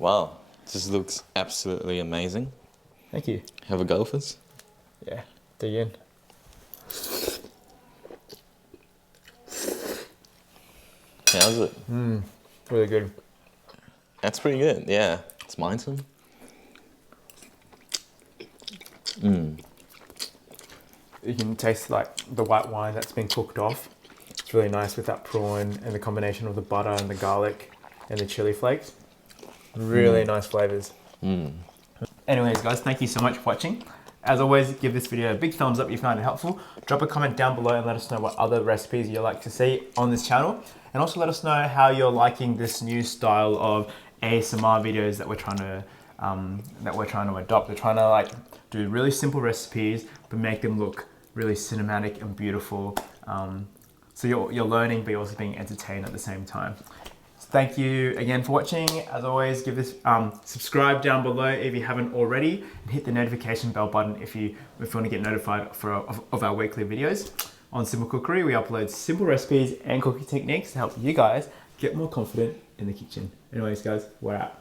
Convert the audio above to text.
Wow, this looks absolutely amazing. Thank you. Have a go, Fizz? Yeah, dig in. How's it? Really good. That's pretty good, yeah. It's mine some. You can taste like the white wine that's been cooked off. It's really nice with that prawn and the combination of the butter and the garlic and the chili flakes. Really nice flavors. Anyways, guys, thank you so much for watching. As always, give this video a big thumbs up if you found it helpful. Drop a comment down below and let us know what other recipes you'd like to see on this channel. And also let us know how you're liking this new style of ASMR videos that we're trying to adopt. We're trying to like do really simple recipes, but make them look really cinematic and beautiful. So you're learning, but you're also being entertained at the same time. Thank you again for watching. As always, give this subscribe down below if you haven't already, and hit the notification bell button if you want to get notified of our weekly videos. On Simple Cookery, we upload simple recipes and cooking techniques to help you guys get more confident in the kitchen. Anyways, guys, we're out.